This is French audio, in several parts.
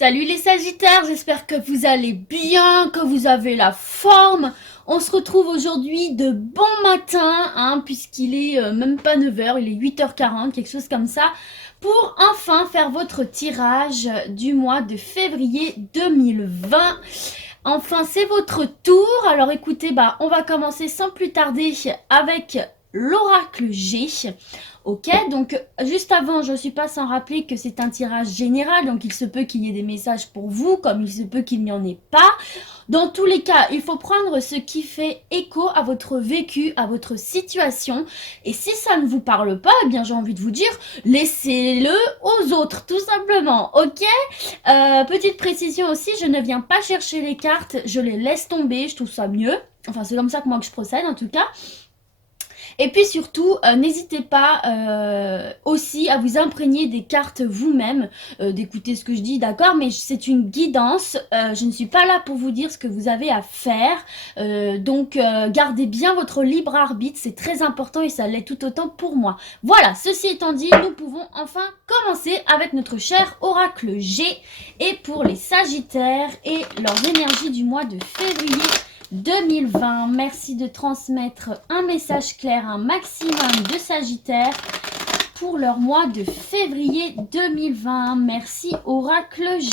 Salut les Sagittaires, j'espère que vous allez bien, que vous avez la forme. On se retrouve aujourd'hui de bon matin, puisqu'il est même pas 9 heures, il est 8h40, quelque chose comme ça, pour enfin faire votre tirage du mois de février 2020. Enfin, c'est votre tour. Alors écoutez, on va commencer sans plus tarder avec l'oracle G. Ok, donc juste avant, je ne suis pas sans rappeler que c'est un tirage général, donc il se peut qu'il y ait des messages pour vous, comme il se peut qu'il n'y en ait pas. Dans tous les cas, il faut prendre ce qui fait écho à votre vécu, à votre situation. Et si ça ne vous parle pas, eh bien j'ai envie de vous dire, laissez-le aux autres, tout simplement. Ok, petite précision aussi, je ne viens pas chercher les cartes, je les laisse tomber, je trouve ça mieux. Enfin, c'est comme ça que moi que je procède en tout cas. Et puis surtout, n'hésitez pas aussi à vous imprégner des cartes vous-même, d'écouter ce que je dis, d'accord, mais c'est une guidance, je ne suis pas là pour vous dire ce que vous avez à faire, donc gardez bien votre libre arbitre, c'est très important et ça l'est tout autant pour moi. Voilà, ceci étant dit, nous pouvons enfin commencer avec notre cher oracle G, et pour les Sagittaires et leurs énergies du mois de février 2020. Merci de transmettre un message clair à un maximum de Sagittaires pour leur mois de février 2020. Merci Oracle G.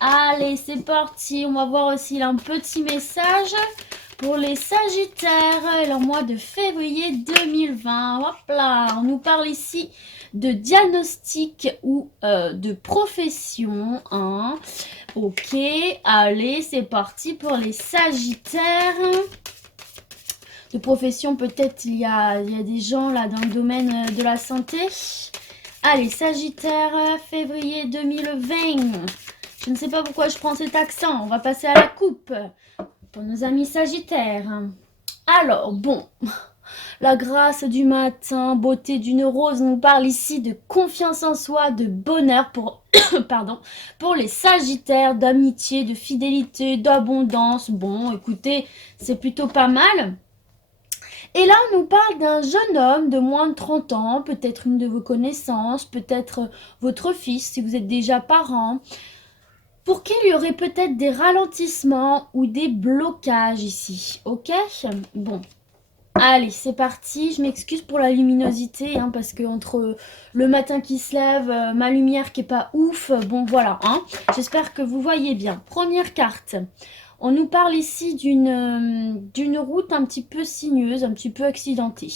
Allez, c'est parti. On va voir aussi un petit message pour les Sagittaires et leur mois de février 2020. Hop là, on nous parle ici de diagnostic ou de profession. Ok, allez, c'est parti pour les Sagittaires. De profession, peut-être il y a des gens là dans le domaine de la santé. Allez, Sagittaire, février 2020. Je ne sais pas pourquoi je prends cet accent. On va passer à la coupe pour nos amis Sagittaires. Alors, bon... La grâce du matin, beauté d'une rose, on nous parle ici de confiance en soi, de bonheur pour, pardon, pour les Sagittaires, d'amitié, de fidélité, d'abondance. Bon, écoutez, c'est plutôt pas mal. Et là, on nous parle d'un jeune homme de moins de 30 ans, peut-être une de vos connaissances, peut-être votre fils si vous êtes déjà parent, pour qui il y aurait peut-être des ralentissements ou des blocages ici. Ok? Bon. Allez, c'est parti. Je m'excuse pour la luminosité, parce que entre le matin qui se lève, ma lumière qui est pas ouf, bon voilà. J'espère que vous voyez bien. Première carte. On nous parle ici d'une route un petit peu sinueuse, un petit peu accidentée.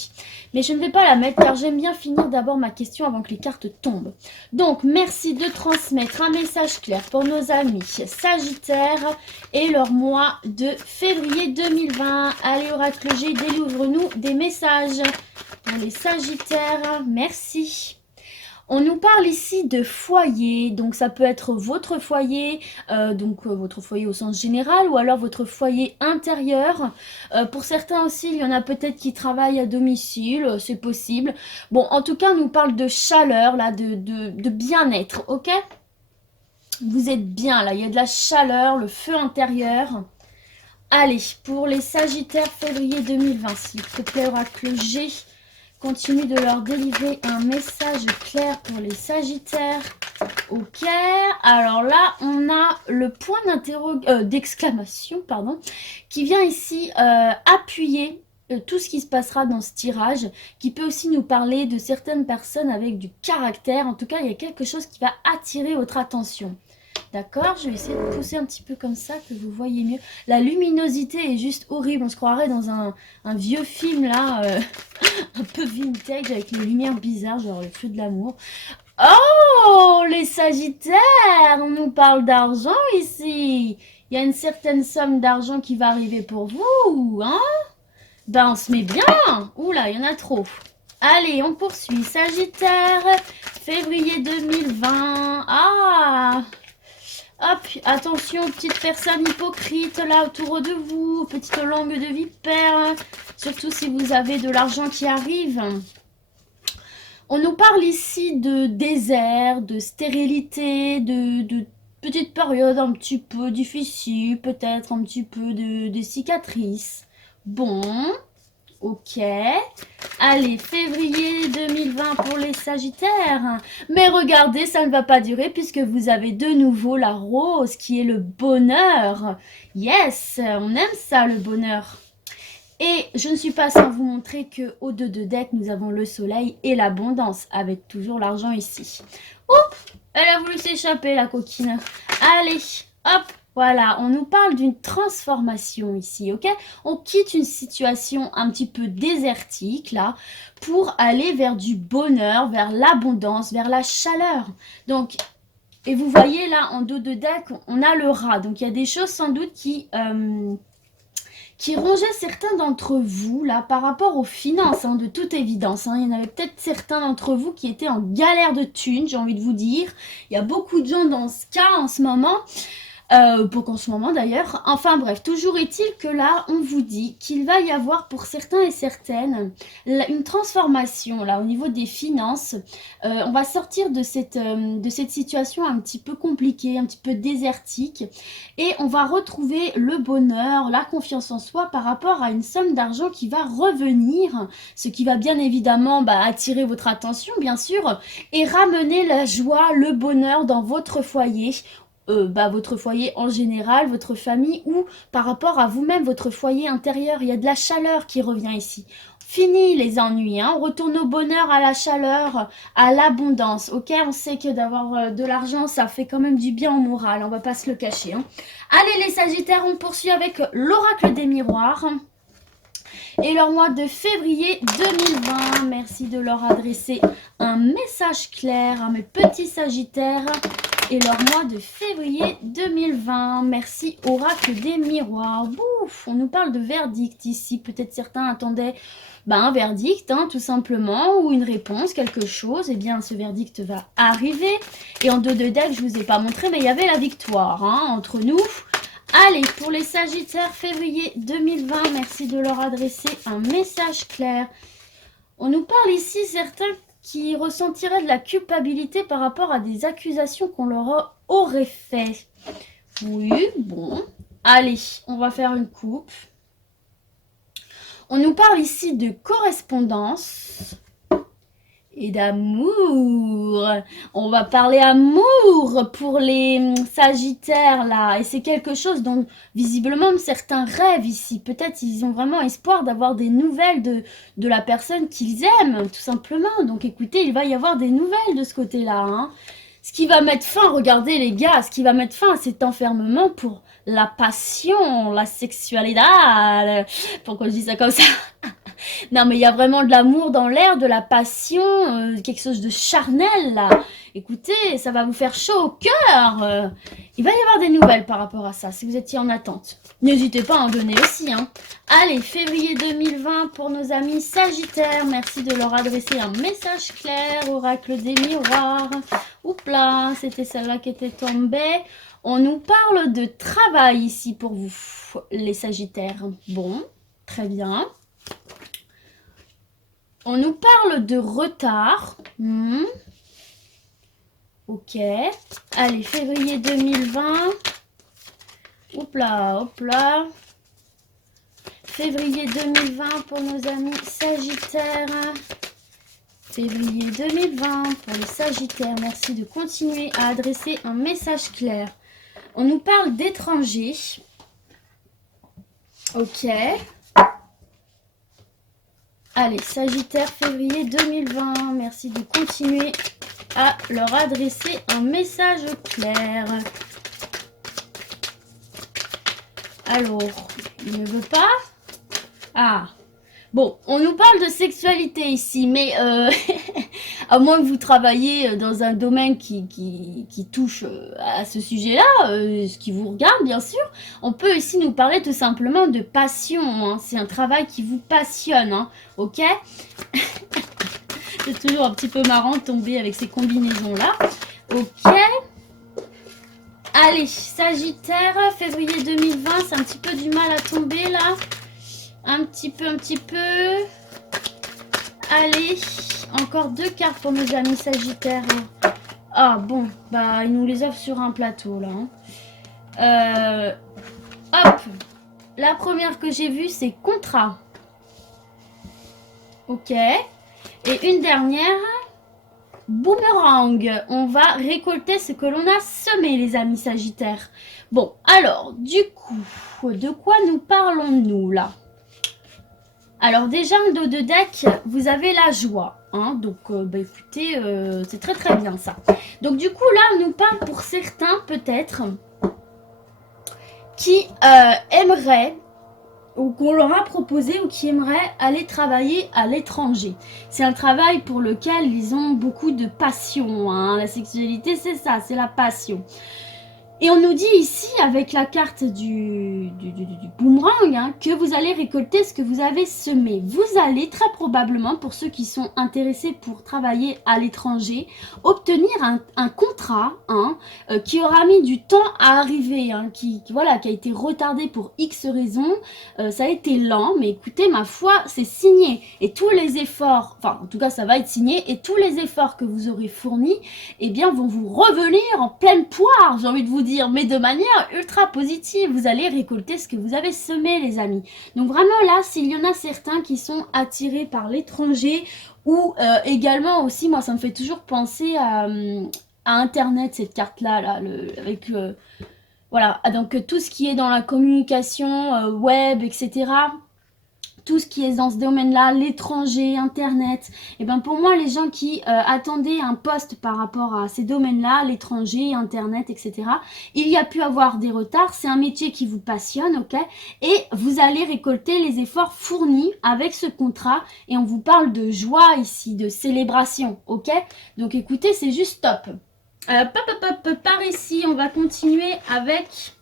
Mais je ne vais pas la mettre car j'aime bien finir d'abord ma question avant que les cartes tombent. Donc, merci de transmettre un message clair pour nos amis Sagittaires et leur mois de février 2020. Allez, Oracle G, délivre-nous des messages pour les Sagittaires. Merci. On nous parle ici de foyer, donc ça peut être votre foyer, votre foyer au sens général, ou alors votre foyer intérieur. Pour certains aussi, il y en a peut-être qui travaillent à domicile, c'est possible. Bon, en tout cas, on nous parle de chaleur, là, de bien-être, ok? Vous êtes bien, là, il y a de la chaleur, le feu intérieur. Allez, pour les Sagittaires février 2020, s'il te plaît, Oracle G, continue de leur délivrer un message clair pour les Sagittaires. Ok, alors là, on a le point d'exclamation, qui vient ici appuyer tout ce qui se passera dans ce tirage, qui peut aussi nous parler de certaines personnes avec du caractère. En tout cas, il y a quelque chose qui va attirer votre attention. D'accord, je vais essayer de pousser un petit peu comme ça, que vous voyez mieux. La luminosité est juste horrible, on se croirait dans un vieux film là, un peu vintage avec les lumières bizarres, genre le feu de l'amour. Oh, les Sagittaires, on nous parle d'argent ici. Il y a une certaine somme d'argent qui va arriver pour vous, Ben, on se met bien. Oula, il y en a trop. Allez, on poursuit. Sagittaire, février 2020. Ah! Hop, attention, petites personnes hypocrites là autour de vous, petite langue de vipère, surtout si vous avez de l'argent qui arrive. On nous parle ici de désert, de stérilité, de petites périodes un petit peu difficiles, peut-être un petit peu de cicatrices. Bon, ok. Allez, février 2020 pour les Sagittaires. Mais regardez, ça ne va pas durer puisque vous avez de nouveau la rose qui est le bonheur. Yes, on aime ça le bonheur. Et je ne suis pas sans vous montrer que au 2 de deck, nous avons le soleil et l'abondance avec toujours l'argent ici. Oups, elle a voulu s'échapper la coquine. Allez, hop. Voilà, on nous parle d'une transformation ici, ok? On quitte une situation un petit peu désertique, là, pour aller vers du bonheur, vers l'abondance, vers la chaleur. Donc, et vous voyez là, en dos de deck, on a le rat. Donc, il y a des choses sans doute qui rongeait certains d'entre vous, là, par rapport aux finances, hein, de toute évidence. Hein. Il y en avait peut-être certains d'entre vous qui étaient en galère de thunes, j'ai envie de vous dire. Il y a beaucoup de gens dans ce cas en ce moment. Pour qu'en ce moment d'ailleurs. Enfin bref, toujours est-il que là, on vous dit qu'il va y avoir pour certains et certaines une transformation là au niveau des finances. On va sortir de cette situation un petit peu compliquée, un petit peu désertique et on va retrouver le bonheur, la confiance en soi par rapport à une somme d'argent qui va revenir, ce qui va bien évidemment attirer votre attention bien sûr et ramener la joie, le bonheur dans votre foyer. Votre foyer en général, votre famille ou par rapport à vous-même, votre foyer intérieur. Il y a de la chaleur qui revient ici. Fini les ennuis, hein. On retourne au bonheur, à la chaleur, à l'abondance. Ok, on sait que d'avoir de l'argent, ça fait quand même du bien au moral, on va pas se le cacher. Hein. Allez les Sagittaires, on poursuit avec l'oracle des miroirs. Et leur mois de février 2020, merci de leur adresser un message clair à mes petits Sagittaires. Et leur mois de février 2020, merci oracle des miroirs. Bouf, on nous parle de verdict ici. Peut-être certains attendaient un verdict, hein, tout simplement, ou une réponse, quelque chose. Eh bien, ce verdict va arriver. Et en 2 de deck, je ne vous ai pas montré, mais il y avait la victoire hein, entre nous. Allez, pour les Sagittaires, février 2020, merci de leur adresser un message clair. On nous parle ici, certains qui ressentiraient de la culpabilité par rapport à des accusations qu'on leur aurait fait. Oui, bon. Allez, on va faire une coupe. On nous parle ici de correspondance et d'amour. On va parler amour pour les Sagittaires là. Et c'est quelque chose dont visiblement certains rêvent ici. Peut-être ils ont vraiment espoir d'avoir des nouvelles de la personne qu'ils aiment, tout simplement. Donc écoutez, il va y avoir des nouvelles de ce côté-là. Hein. Ce qui va mettre fin, regardez les gars, ce qui va mettre fin à cet enfermement pour la passion, la sexualité. Pourquoi je dis ça comme ça? Non, mais il y a vraiment de l'amour dans l'air, de la passion, quelque chose de charnel, là. Écoutez, ça va vous faire chaud au cœur. Il va y avoir des nouvelles par rapport à ça, si vous étiez en attente. N'hésitez pas à en donner aussi. Hein. Allez, février 2020 pour nos amis Sagittaires. Merci de leur adresser un message clair, oracle des miroirs. Oups là, c'était celle-là qui était tombée. On nous parle de travail ici pour vous, les Sagittaires. Bon, très bien. On nous parle de retard. Ok. Allez, février 2020. Hop là, hop là. Février 2020 pour nos amis Sagittaires. Février 2020 pour les Sagittaires. Merci de continuer à adresser un message clair. On nous parle d'étrangers. Ok. Allez, Sagittaire, février 2020. Merci de continuer à leur adresser un message clair. Alors, il ne veut pas? Ah, bon, on nous parle de sexualité ici, mais à moins que vous travaillez dans un domaine qui touche à ce sujet-là, ce qui vous regarde bien sûr, on peut ici nous parler tout simplement de passion. Hein. C'est un travail qui vous passionne, hein, ok? C'est toujours un petit peu marrant de tomber avec ces combinaisons-là. Ok. Allez, Sagittaire, février 2020, c'est un petit peu du mal à tomber là. Un petit peu. Allez, encore 2 cartes pour nos amis Sagittaires. Ah bon, ils nous les offrent sur un plateau là. Hein. Hop, la première que j'ai vue c'est contrat. Ok. Et une dernière. Boomerang. On va récolter ce que l'on a semé, les amis Sagittaires. Bon, alors, du coup, de quoi nous parlons-nous là? Alors déjà, en dos de deck, vous avez la joie. Hein, donc, écoutez, c'est très très bien ça. Donc du coup, là, on nous parle pour certains, peut-être, qui aimeraient, ou qu'on leur a proposé, ou qui aimeraient aller travailler à l'étranger. C'est un travail pour lequel ils ont beaucoup de passion. Hein. La sexualité, c'est ça, c'est la passion. Et on nous dit ici, avec la carte du boomerang, hein, que vous allez récolter ce que vous avez semé. Vous allez très probablement, pour ceux qui sont intéressés pour travailler à l'étranger, obtenir un contrat hein, qui aura mis du temps à arriver, hein, qui a été retardé pour X raisons. Ça a été lent, mais écoutez, ma foi, c'est signé. Et tous les efforts, enfin en tout cas ça va être signé, et tous les efforts que vous aurez fournis, eh bien vont vous revenir en pleine poire, j'ai envie de vous dire, mais de manière ultra positive. Vous allez récolter ce que vous avez semé, les amis. Donc vraiment là, s'il y en a certains qui sont attirés par l'étranger, ou également aussi, moi ça me fait toujours penser à Internet, cette carte-là, là, avec voilà, donc tout ce qui est dans la communication web, etc., tout ce qui est dans ce domaine-là, l'étranger, Internet, et bien pour moi, les gens qui attendaient un poste par rapport à ces domaines-là, l'étranger, Internet, etc., il y a pu avoir des retards. C'est un métier qui vous passionne, ok? Et vous allez récolter les efforts fournis avec ce contrat. Et on vous parle de joie ici, de célébration, ok? Donc écoutez, c'est juste top. Par ici, on va continuer avec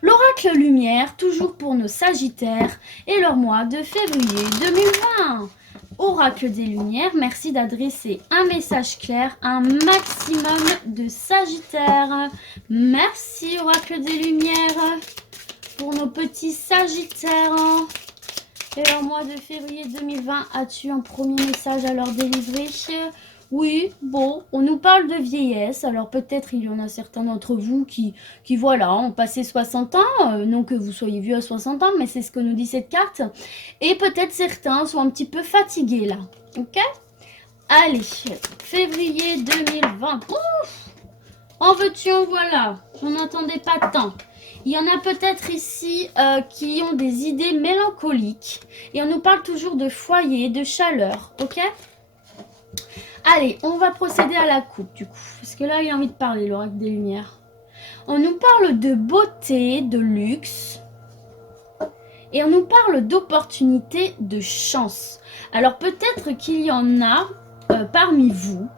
l'oracle lumière, toujours pour nos sagittaires, et leur mois de février 2020. Oracle des lumières, merci d'adresser un message clair à un maximum de sagittaires. Merci oracle des lumières pour nos petits sagittaires. Et leur mois de février 2020, as-tu un premier message à leur délivrer? Oui, bon, on nous parle de vieillesse, alors peut-être il y en a certains d'entre vous qui voilà, ont passé 60 ans, non que vous soyez vieux à 60 ans, mais c'est ce que nous dit cette carte. Et peut-être certains sont un petit peu fatigués là, ok? Allez, février 2020, ouf! En veux-tu, en voilà, on n'entendait pas tant. Il y en a peut-être ici qui ont des idées mélancoliques, et on nous parle toujours de foyer, de chaleur, ok? Allez, on va procéder à la coupe du coup, parce que là il a envie de parler, l'oracle des lumières. On nous parle de beauté, de luxe, et on nous parle d'opportunité, de chance. Alors peut-être qu'il y en a parmi vous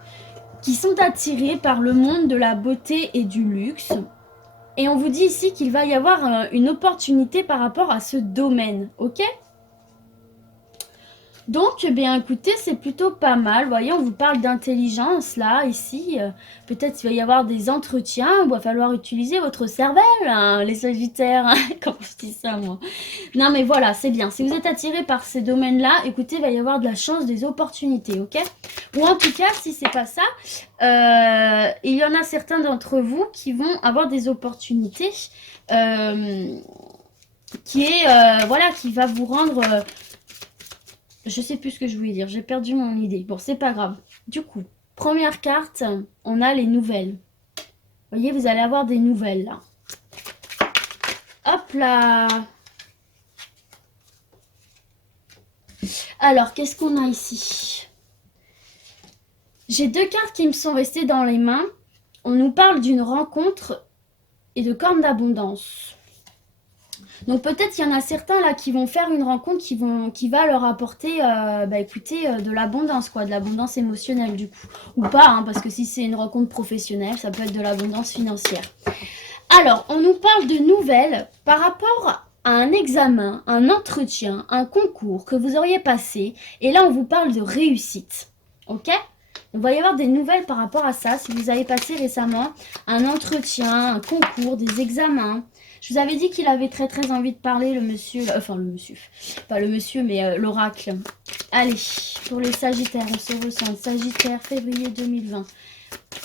qui sont attirés par le monde de la beauté et du luxe, et on vous dit ici qu'il va y avoir une opportunité par rapport à ce domaine, ok ? Donc, eh bien, écoutez, c'est plutôt pas mal. Vous voyez, on vous parle d'intelligence, là, ici. Peut-être qu'il va y avoir des entretiens où il va falloir utiliser votre cervelle, hein, les sagittaires. Comment je dis ça, moi? Non, mais voilà, c'est bien. Si vous êtes attiré par ces domaines-là, écoutez, il va y avoir de la chance, des opportunités, ok? Ou en tout cas, si c'est pas ça, il y en a certains d'entre vous qui vont avoir des opportunités qui va vous rendre... je sais plus ce que je voulais dire, j'ai perdu mon idée. Bon, c'est pas grave. Du coup, première carte, on a les nouvelles. Vous voyez, vous allez avoir des nouvelles là. Hop là. Alors, qu'est-ce qu'on a ici? J'ai deux cartes qui me sont restées dans les mains. On nous parle d'une rencontre et de cornes d'abondance. Donc peut-être qu'il y en a certains là qui vont faire une rencontre qui va leur apporter de l'abondance, quoi, de l'abondance émotionnelle du coup. Ou pas, hein, parce que si c'est une rencontre professionnelle, ça peut être de l'abondance financière. Alors, on nous parle de nouvelles par rapport à un examen, un entretien, un concours que vous auriez passé. Et là, on vous parle de réussite. Ok ? Il va y avoir des nouvelles par rapport à ça. Si vous avez passé récemment un entretien, un concours, des examens. Je vous avais dit qu'il avait très très envie de parler, le monsieur. Enfin, le monsieur. Pas le monsieur, mais l'oracle. Allez, pour les sagittaires, on se ressent. Sagittaire, février 2020.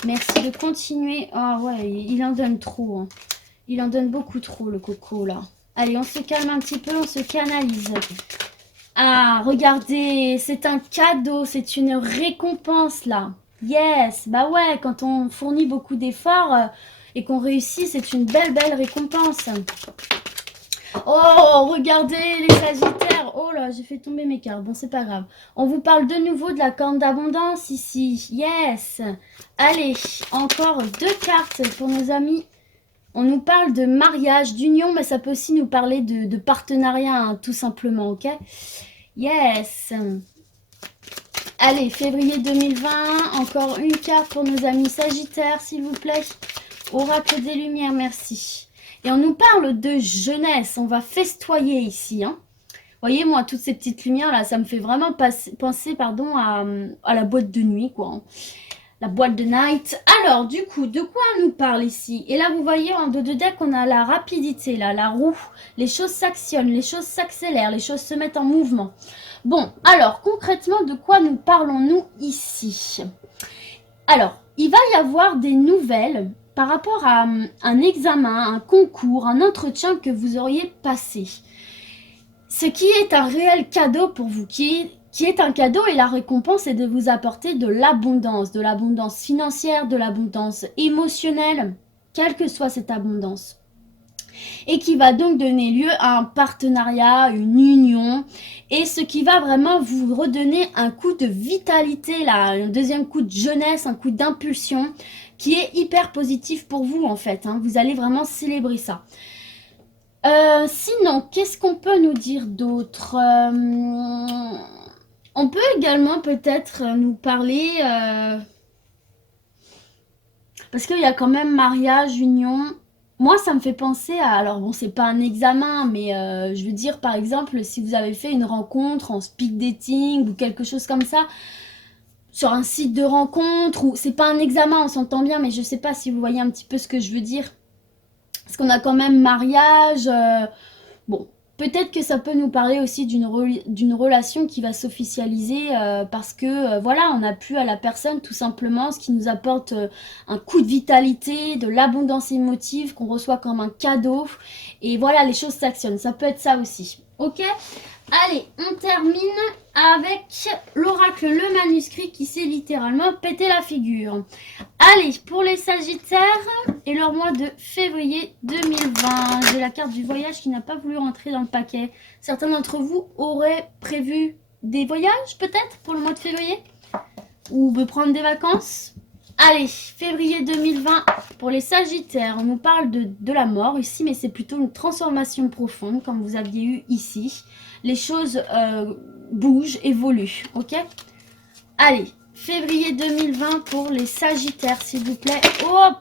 Merci de continuer. Ah ouais, il en donne trop. Hein. Il en donne beaucoup trop, le coco, là. Allez, on se calme un petit peu, on se canalise. Ah, regardez, c'est un cadeau, c'est une récompense là. Yes, bah ouais, quand on fournit beaucoup d'efforts et qu'on réussit, c'est une belle récompense. Oh, regardez les Sagittaires. Oh là, j'ai fait tomber mes cartes. Bon, c'est pas grave. On vous parle de nouveau de la corne d'abondance ici. Yes. Allez, encore 2 cartes pour nos amis. On nous parle de mariage, d'union, mais ça peut aussi nous parler de partenariat, hein, tout simplement, ok? Yes. Allez, février 2020, encore une carte pour nos amis Sagittaires, s'il vous plaît. Oracle des Lumières, merci. Et on nous parle de jeunesse, on va festoyer ici. Hein. Voyez, moi, toutes ces petites lumières là, ça me fait vraiment penser pardon, à la boîte de nuit, quoi. Hein. La boîte de night. Alors, du coup, de quoi on nous parle ici? Et là, vous voyez, en dos de deck, on a la rapidité, là, la roue. Les choses s'actionnent, les choses s'accélèrent, les choses se mettent en mouvement. Bon, alors, concrètement, de quoi nous parlons-nous ici? Alors, il va y avoir des nouvelles par rapport à un examen, un concours, un entretien que vous auriez passé. Ce qui est un réel cadeau pour vous, qui est un cadeau et la récompense est de vous apporter de l'abondance financière, de l'abondance émotionnelle, quelle que soit cette abondance. Et qui va donc donner lieu à un partenariat, une union, et ce qui va vraiment vous redonner un coup de vitalité, là, un deuxième coup de jeunesse, un coup d'impulsion, qui est hyper positif pour vous en fait. Hein. Vous allez vraiment célébrer ça. Sinon, qu'est-ce qu'on peut nous dire d'autre? On peut également peut-être nous parler... parce qu'il y a quand même mariage, union. Moi, ça me fait penser à... Alors bon, c'est pas un examen, mais je veux dire, par exemple, si vous avez fait une rencontre en speed dating ou quelque chose comme ça, sur un site de rencontre, ou c'est pas un examen, on s'entend bien, mais je sais pas si vous voyez un petit peu ce que je veux dire. Parce qu'on a quand même mariage... Bon, peut-être que ça peut nous parler aussi d'une relation qui va s'officialiser parce que voilà, on a plu à la personne tout simplement, ce qui nous apporte un coup de vitalité, de l'abondance émotive qu'on reçoit comme un cadeau. Et voilà, les choses s'actionnent. Ça peut être ça aussi. Ok? Allez, on termine avec l'oracle, le manuscrit qui s'est littéralement pété la figure. Allez, pour les Sagittaires et leur mois de février 2020. J'ai la carte du voyage qui n'a pas voulu rentrer dans le paquet. Certains d'entre vous auraient prévu des voyages peut-être pour le mois de février? Ou de prendre des vacances? Allez, février 2020 pour les Sagittaires. On nous parle de la mort ici, mais c'est plutôt une transformation profonde comme vous aviez eu ici. Les choses bougent, évoluent, ok? Allez, février 2020 pour les Sagittaires, s'il vous plaît. Hop!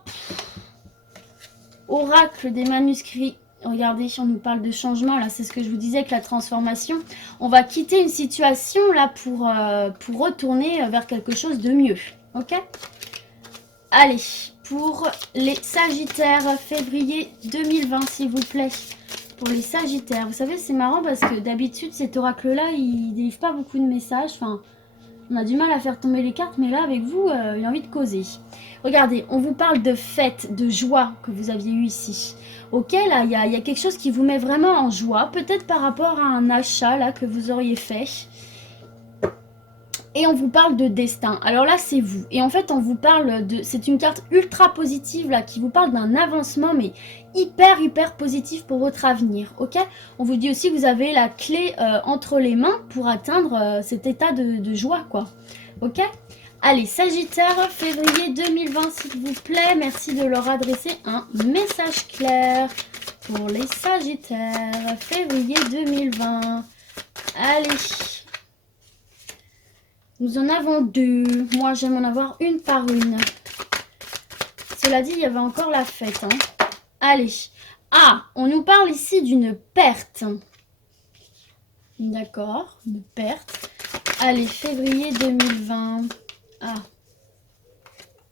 Oracle des manuscrits. Regardez, on nous parle de changement, là, c'est ce que je vous disais avec la transformation. On va quitter une situation, là, pour retourner vers quelque chose de mieux, ok? Allez, pour les Sagittaires, février 2020, s'il vous plaît. Pour les Sagittaires, vous savez, c'est marrant parce que d'habitude, cet oracle-là, il délivre pas beaucoup de messages. Enfin, on a du mal à faire tomber les cartes, mais là, avec vous, il a envie de causer. Regardez, on vous parle de fête, de joie que vous aviez eu ici. Ok, là, il y a quelque chose qui vous met vraiment en joie, peut-être par rapport à un achat, là, que vous auriez fait. Et on vous parle de destin. Alors là, c'est vous. Et en fait, on vous parle de... C'est une carte ultra positive, là, qui vous parle d'un avancement, mais hyper positif pour votre avenir, ok? On vous dit aussi que vous avez la clé entre les mains pour atteindre cet état de joie, quoi. Ok? Allez, Sagittaire, février 2020, s'il vous plaît. Merci de leur adresser un message clair pour les Sagittaires, février 2020. Allez. Nous en avons 2. Moi, j'aime en avoir une par une. Cela dit, il y avait encore la fête. Hein. Allez. Ah, on nous parle ici d'une perte. D'accord, une perte. Allez, février 2020. Ah.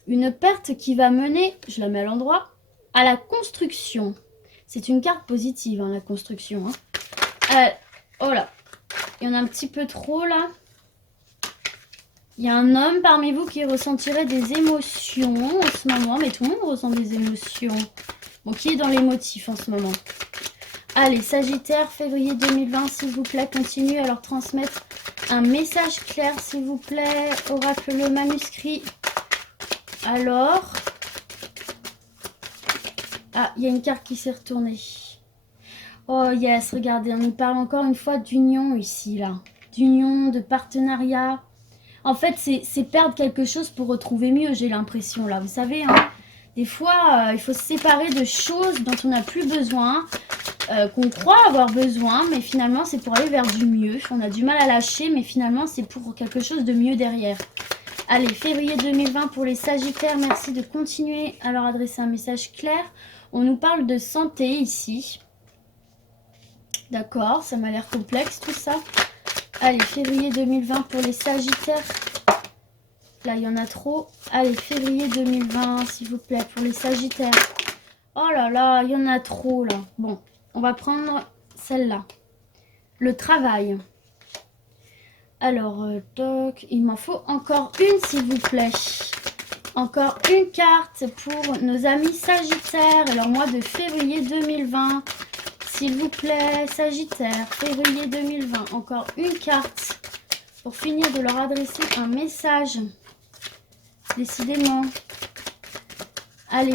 Une perte qui va mener, je la mets à l'endroit, à la construction. C'est une carte positive, hein, la construction. Hein. Oh là, il y en a un petit peu trop là. Il y a un homme parmi vous qui ressentirait des émotions en ce moment. Mais tout le monde ressent des émotions. Bon, qui est dans l'émotif en ce moment? Allez, Sagittaire, février 2020, s'il vous plaît, continuez à leur transmettre un message clair, s'il vous plaît. Oracle le manuscrit. Alors... Ah, il y a une carte qui s'est retournée. Oh yes, regardez, on nous parle encore une fois d'union ici, là. D'union, de partenariat. En fait, c'est perdre quelque chose pour retrouver mieux, j'ai l'impression, là. Vous savez, hein, des fois, il faut se séparer de choses dont on n'a plus besoin, qu'on croit avoir besoin, mais finalement, c'est pour aller vers du mieux. On a du mal à lâcher, mais finalement, c'est pour quelque chose de mieux derrière. Allez, février 2020 pour les Sagittaires, merci de continuer à leur adresser un message clair. On nous parle de santé ici. D'accord, ça m'a l'air complexe tout ça. Allez, février 2020 pour les Sagittaires. Là, il y en a trop. Allez, février 2020, s'il vous plaît, pour les Sagittaires. Oh là là, il y en a trop là. Bon, on va prendre celle-là. Le travail. Alors, toc, il m'en faut encore une, s'il vous plaît. Encore une carte pour nos amis Sagittaires. Alors, mois de février 2020. S'il vous plaît, Sagittaire, février 2020. Encore une carte pour finir de leur adresser un message. Décidément. Allez.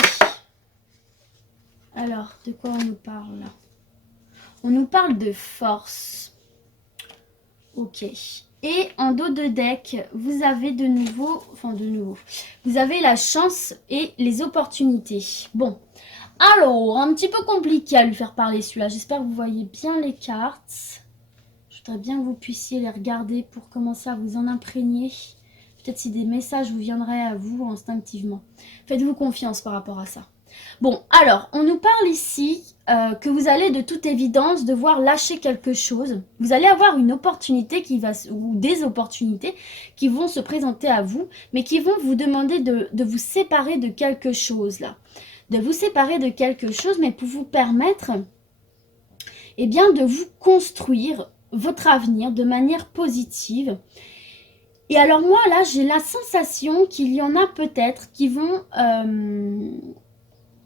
Alors, de quoi on nous parle là? On nous parle de force. Ok. Et en dos de deck, vous avez de nouveau, vous avez la chance et les opportunités. Bon, alors, un petit peu compliqué à lui faire parler celui-là. J'espère que vous voyez bien les cartes. Je voudrais bien que vous puissiez les regarder pour commencer à vous en imprégner. Peut-être si des messages vous viendraient à vous instinctivement. Faites-vous confiance par rapport à ça. Bon, alors, on nous parle ici que vous allez de toute évidence devoir lâcher quelque chose. Vous allez avoir une opportunité ou des opportunités qui vont se présenter à vous, mais qui vont vous demander de vous séparer de quelque chose là. De vous séparer de quelque chose, mais pour vous permettre eh bien, de vous construire votre avenir de manière positive. Et alors moi, là, j'ai la sensation qu'il y en a peut-être qui vont...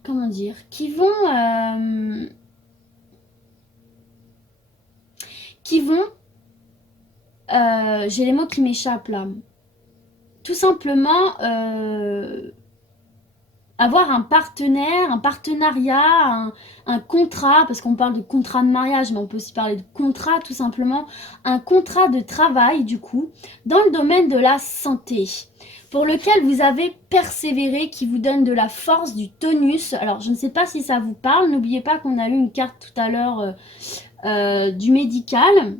comment dire, qui vont j'ai les mots qui m'échappent là, tout simplement avoir un partenaire, un partenariat, un contrat, parce qu'on parle de contrat de mariage, mais on peut aussi parler de contrat tout simplement, un contrat de travail du coup, dans le domaine de la santé, pour lequel vous avez persévéré, qui vous donne de la force, du tonus. Alors je ne sais pas si ça vous parle, n'oubliez pas qu'on a eu une carte tout à l'heure du médical.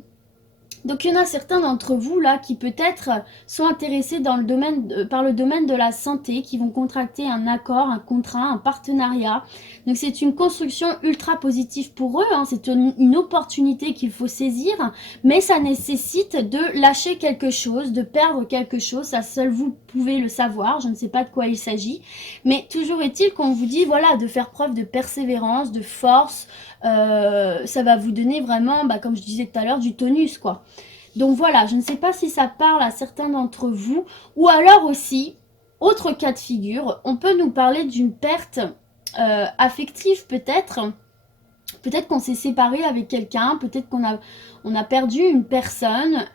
Donc il y en a certains d'entre vous là qui peut-être sont intéressés dans le domaine, par le domaine de la santé, qui vont contracter un accord, un contrat, un partenariat. Donc c'est une construction ultra positive pour eux, hein. C'est une opportunité qu'il faut saisir, mais ça nécessite de lâcher quelque chose, de perdre quelque chose, ça seul vous pouvez le savoir, je ne sais pas de quoi il s'agit, mais toujours est-il qu'on vous dit voilà, de faire preuve de persévérance, de force, ça va vous donner vraiment, comme je disais tout à l'heure, du tonus quoi. Donc voilà, je ne sais pas si ça parle à certains d'entre vous, ou alors aussi, autre cas de figure, on peut nous parler d'une perte affective peut-être. Peut-être qu'on s'est séparé avec quelqu'un, peut-être qu'on a perdu une personne,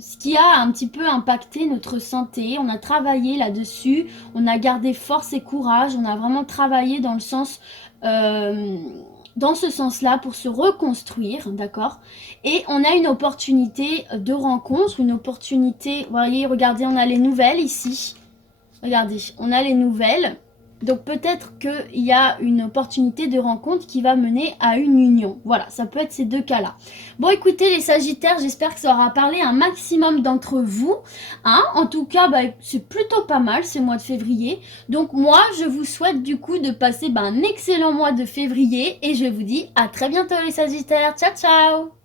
ce qui a un petit peu impacté notre santé. On a travaillé là-dessus, on a gardé force et courage, on a vraiment travaillé dans le sens... dans ce sens-là pour se reconstruire, d'accord? Et on a une opportunité de rencontre, une opportunité, vous voyez, regardez, on a les nouvelles ici. Regardez, on a les nouvelles. Donc peut-être qu'il y a une opportunité de rencontre qui va mener à une union. Voilà, ça peut être ces deux cas-là. Bon, écoutez les Sagittaires, j'espère que ça aura parlé à un maximum d'entre vous. Hein, en tout cas, c'est plutôt pas mal ce mois de février. Donc moi, je vous souhaite du coup de passer un excellent mois de février. Et je vous dis à très bientôt les Sagittaires. Ciao, ciao!